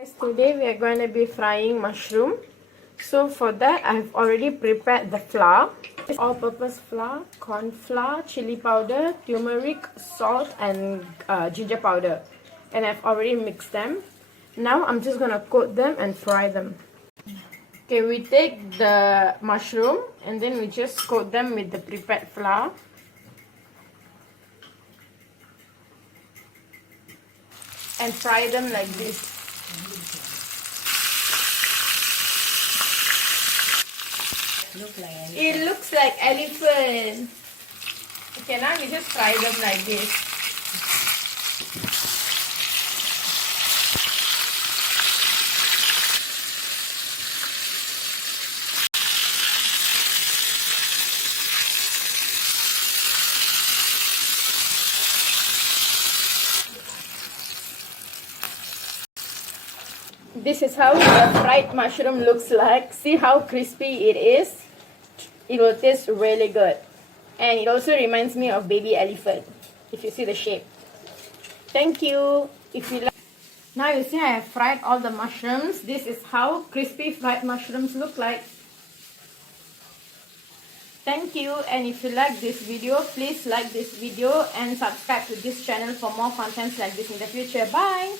Guys, today we are going to be frying mushroom. So for that, I've already prepared the flour. It's all-purpose flour, corn flour, chili powder, turmeric, salt, and ginger powder. And I've already mixed them. Now I'm just going to coat them and fry them. Okay, we take the mushroom and then we just coat them with the prepared flour. And fry them like this. It looks like elephant. Okay, now we just fry them like this. This is how the fried mushroom looks like. See how crispy it is? It will taste really good. And it also reminds me of baby elephant, if you see the shape. Thank you. If you like. Now you see I have fried all the mushrooms. This is how crispy fried mushrooms look like. Thank you, and if you like this video, please like this video and subscribe to this channel for more contents like this in the future. Bye!